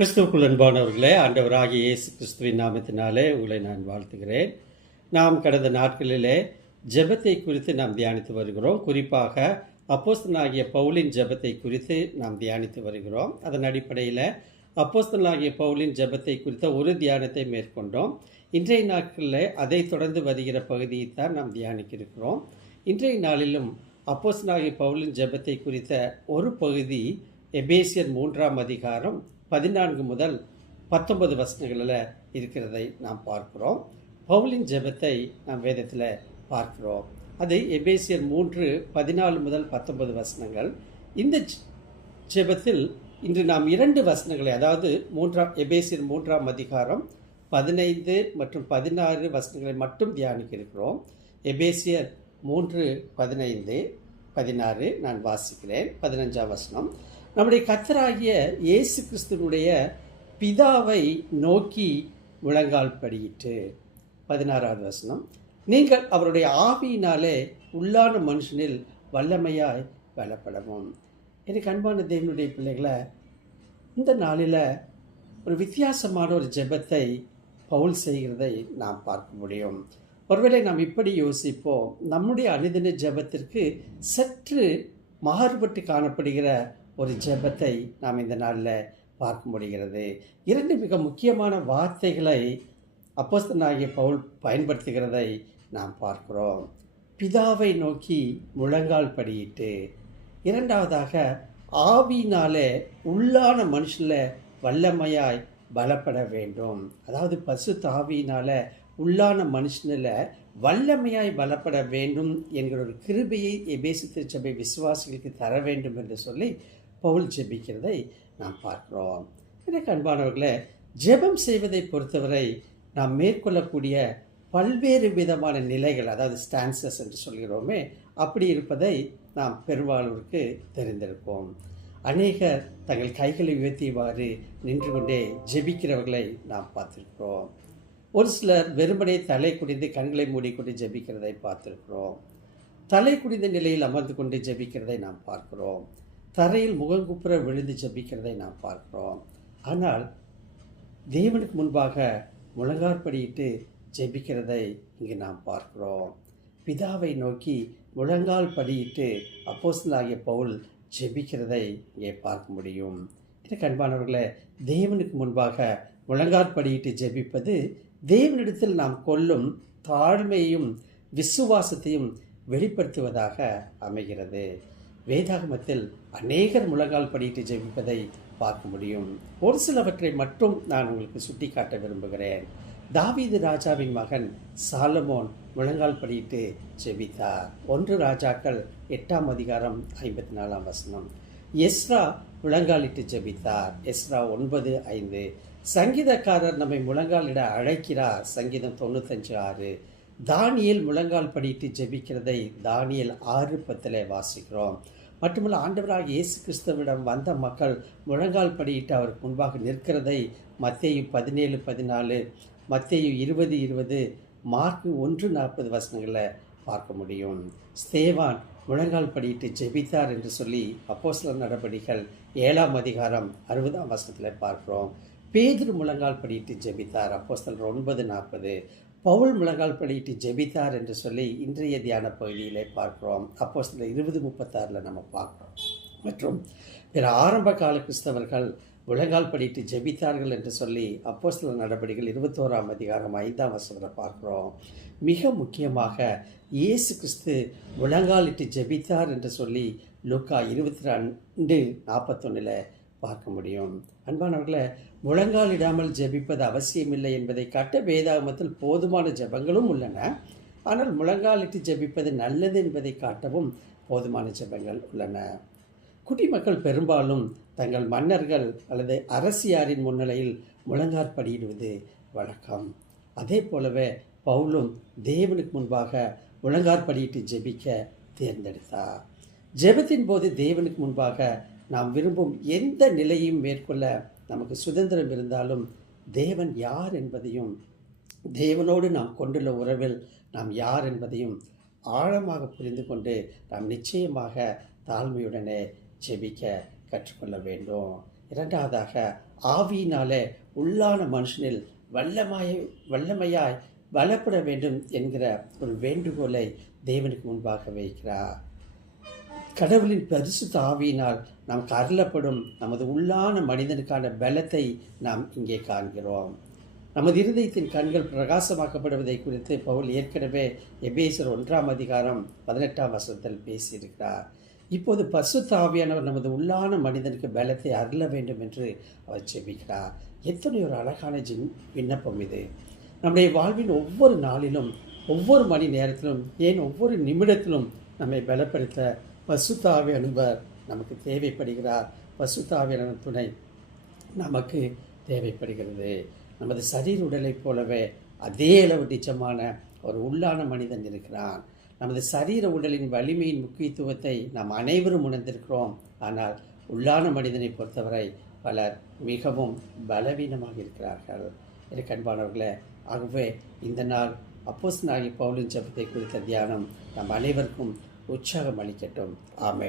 கிறிஸ்துவுக்குள் அன்பானவர்களே, ஆண்டவராகிய இயேசு கிறிஸ்துவின் நாமத்தினாலே உங்களை நான் வாழ்த்துகிறேன். நாம் கடந்த நாட்களிலே ஜெபத்தை குறித்து நாம் தியானித்து வருகிறோம். குறிப்பாக அப்போஸ்தலனாகிய பவுலின் ஜெபத்தை குறித்து நாம் தியானித்து வருகிறோம். அதன் அடிப்படையில் அப்போஸ்தலனாகிய பவுலின் ஜெபத்தை குறித்த ஒரு தியானத்தை மேற்கொண்டோம். இன்றைய நாட்களில் அதை தொடர்ந்து வருகிற பகுதியை தான் நாம் தியானிக்க இருக்கிறோம். இன்றைய நாளிலும் அப்போஸ்தலனாகிய பவுலின் ஜெபத்தை குறித்த ஒரு பகுதி எபேசியர் 3ஆம் அதிகாரம் 14 முதல் 19 வசனங்களில் இருக்கிறதை நாம் பார்க்கிறோம். பவுலின் ஜெபத்தை நாம் வேதத்தில் பார்க்கிறோம். அது எபேசியர் 3:14 முதல் 19 வசனங்கள். இந்த ஜெபத்தில் இன்று நாம் 2 வசனங்களை, அதாவது எபேசியர் 3ஆம் அதிகாரம் 15 மற்றும் 16 வசனங்களை மட்டும் தியானிக்க இருக்கிறோம். எபேசியர் 3:15, 16 நான் வாசிக்கிறேன். 15ஆம் வசனம்: நம்முடைய கர்த்தராகிய இயேசு கிறிஸ்துவினுடைய பிதாவை நோக்கி முழங்கால் படியிட்டு. 16ஆவது வசனம்: நீங்கள் அவருடைய ஆவியினாலே உள்ளான மனுஷனில் வல்லமையாய் பலப்படவும். எனக்கு அன்பான தேவனுடைய பிள்ளைகளை, இந்த நாளில் ஒரு வித்தியாசமான ஒரு ஜெபத்தை பவுல் செய்கிறதை நாம் பார்க்க முடியும். ஒருவேளை நாம் இப்படி யோசிப்போம், நம்முடைய அனுதின ஜெபத்திற்கு சற்று மாறுபட்டு காணப்படுகிற ஒரு ஜெபத்தை நாம் இந்த நாளில் பார்க்க முடிகிறது. 2 மிக முக்கியமான வார்த்தைகளை அப்போஸ்தலனாகிய பவுல் பயன்படுத்துகிறதை நாம் பார்க்கிறோம். பிதாவை நோக்கி முழங்கால் படியிட்டு, இரண்டாவதாக ஆவியினாலே உள்ளான மனுஷனில் வல்லமையாய் பலப்பட வேண்டும். அதாவது பரிசுத்த ஆவியினால உள்ளான மனுஷனில் வல்லமையாய் பலப்பட வேண்டும் என்கிற ஒரு கிருபையை எபேசு திருச்சபை விசுவாசிகளுக்கு தர வேண்டும் என்று சொல்லி பவுல் ஜெபிக்கிறதை நாம் பார்க்கிறோம். எனக்கு அன்பானவர்களே, ஜெபம் செய்வதை பொறுத்தவரை நாம் மேற்கொள்ளக்கூடிய பல்வேறு விதமான நிலைகள், அதாவது ஸ்டான்சஸ் என்று சொல்கிறோமே, அப்படி இருப்பதை நாம் பெரும்பாலோருக்கு தெரிந்திருப்போம். அநேகர் தங்கள் கைகளை உயர்த்தியவாறு நின்று கொண்டே ஜெபிக்கிறவர்களை நாம் பார்த்திருக்கிறோம். ஒரு சிலர் வெறுமனே தலை குடிந்து கண்களை மூடிக்கொண்டு ஜெபிக்கிறதை பார்த்திருக்கிறோம். தலை குடிந்த நிலையில் அமர்ந்து கொண்டு ஜெபிக்கிறதை நாம் பார்க்கிறோம். தரையில் முகங்குப்புற விழுந்து ஜெபிக்கிறதை நாம் பார்க்கிறோம். ஆனால் தேவனுக்கு முன்பாக முழங்காற்படியிட்டு ஜெபிக்கிறதை இங்கு நாம் பார்க்கிறோம். பிதாவை நோக்கி முழங்கால் படியிட்டு அப்போஸ்தலனாகிய பவுல் ஜெபிக்கிறதை இங்கே பார்க்க முடியும். எனக்கு அன்பானவர்களே, தேவனுக்கு முன்பாக முழங்காற்படியிட்டு ஜெபிப்பது தேவனிடத்தில் நாம் கொள்ளும் தாழ்மையையும் விசுவாசத்தையும் வெளிப்படுத்துவதாக அமைகிறது. வேதாகமத்தில் அநேகர் முழங்கால் படியிட்டு ஜெபிப்பதை பார்க்க முடியும். ஒரு சிலவற்றை மட்டும் நான் உங்களுக்கு சுட்டி காட்ட விரும்புகிறேன். தாவீது ராஜாவின் மகன் சாலமோன் முழங்கால் படியிட்டு ஜெபித்தார். 1 ராஜாக்கள் 8ஆம் அதிகாரம் 54ஆம் வசனம். எஸ்ரா முழங்காலிட்டு ஜெபித்தார். எஸ்ரா 9:5. சங்கீதக்காரர் நம்மை முழங்காலிட அழைக்கிறார். சங்கீதம் 95:6. தானியேல் முழங்கால் படியிட்டு ஜெபிக்கிறதை தானியேல் 6:10 வாசிக்கிறோம். மட்டுமல்ல, ஆண்டவராக இயேசு கிறிஸ்துவிடம் வந்த மக்கள் முழங்கால் படியிட்டு அவருக்கு முன்பாக நிற்கிறதை மத்தேயு 17:14, மத்தேயு 20:20, மார்க்கு 1:40 வசனங்களில் பார்க்க முடியும். ஸ்தேவான் முழங்கால் படியிட்டு ஜெபித்தார் என்று சொல்லி அப்போஸ்தலர் நடபடிகள் 7ஆம் அதிகாரம் 60ஆம் வசனத்தில் பார்க்கிறோம். பேதுரு முழங்கால் படியிட்டு ஜெபித்தார். அப்போஸ்தலர் 9:40. பவுல் முழங்கால் படியிட்டு ஜெபித்தார் என்று சொல்லி இன்றைய தியான பகுதியிலே பார்க்கிறோம். அப்போஸ்தலர் 20:36 நம்ம பார்க்கிறோம். மற்றும் பிற ஆரம்ப கால கிறிஸ்தவர்கள் முழங்கால் படியிட்டு ஜெபித்தார்கள் என்று சொல்லி அப்போஸ்தலர் நடபடிகள் 21ஆம் அதிகாரம் 5ஆம் வசனத்தை பார்க்கிறோம். மிக முக்கியமாக இயேசு கிறிஸ்து முழங்காலிட்டு ஜெபித்தார் என்று சொல்லி லூக்கா 22:41 பார்க்க முடியும். அன்பானவர்களை, முழங்காலிடாமல் ஜெபிப்பது அவசியமில்லை என்பதை காட்ட வேதாகமத்தில் போதுமான ஜெபங்களும் உள்ளன. ஆனால் முழங்காலிட்டு ஜெபிப்பது நல்லது என்பதை காட்டவும் போதுமான ஜெபங்கள் உள்ளன. குடிமக்கள் பெரும்பாலும் தங்கள் மன்னர்கள் அல்லது அரசியாரின் முன்னிலையில் முழங்காற்படியிடுவது வழக்கம். அதே போலவே பவுலும் தேவனுக்கு முன்பாக முழங்காற்படியிட்டு ஜெபிக்க தேர்ந்தெடுத்தார். ஜெபத்தின் போது தேவனுக்கு முன்பாக நாம் விரும்பும் எந்த நிலையும் மேற்கொள்ள நமக்கு சுதந்திரம் இருந்தாலும் தேவன் யார் என்பதையும், தேவனோடு நாம் கொண்டுள்ள உறவில் நாம் யார் என்பதையும் ஆழமாக புரிந்து கொண்டு நாம் நிச்சயமாக தாழ்மையுடனே ஜெபிக்க கற்றுக்கொள்ள வேண்டும். இரண்டாவதாக ஆவியினாலே உள்ளான மனுஷனில் வல்லமையாய் பலப்பட வேண்டும் என்கிற ஒரு வேண்டுகோளை தேவனுக்கு முன்பாக வைக்கிறார். கடவுளின் பரிசுத்த ஆவியினால் நாம் அருளப்படும் நமது உள்ளான மனிதனுக்கான பலத்தை நாம் இங்கே காண்கிறோம். நமது இருதயத்தின் கண்கள் பிரகாசமாக்கப்படுவதை குறித்து பவுல் ஏற்கனவே எபேசியர் 1:18 பேசியிருக்கிறார். இப்போது பரிசுத்த ஆவியானவர் நமது உள்ளான மனிதனுக்கு பலத்தை அருள வேண்டும் என்று அவர் ஜெபிக்கிறார். எத்தனை ஒரு அழகான விண்ணப்பம் இது! நம்முடைய வாழ்வின் ஒவ்வொரு நாளிலும், ஒவ்வொரு மணி நேரத்திலும், ஏன் ஒவ்வொரு நிமிடத்திலும் நம்மை பலப்படுத்த பரிசுத்த ஆவியானவர் நமக்கு தேவைப்படுகிறார். பரிசுத்த ஆவியானவர் துணை நமக்கு தேவைப்படுகிறது. நமது சரீர உடலைப் போலவே அதே அளவு நிஜமான ஒரு உள்ளான மனிதன் இருக்கிறான். நமது சரீர உடலின் வலிமையின் முக்கியத்துவத்தை நாம் அனைவரும் உணர்ந்திருக்கிறோம். ஆனால் உள்ளான மனிதனை பொறுத்தவரை பலர் மிகவும் பலவீனமாக இருக்கிறார்கள். எனக்கு அன்பானவர்களே, ஆகவே இந்த நாள் அப்போஸ்தலனாகிய பவுலின் ஜெபத்தை குறித்த தியானம் நம் அனைவருக்கும் உற்சாகம் அளிக்கட்டும். ஆமென்.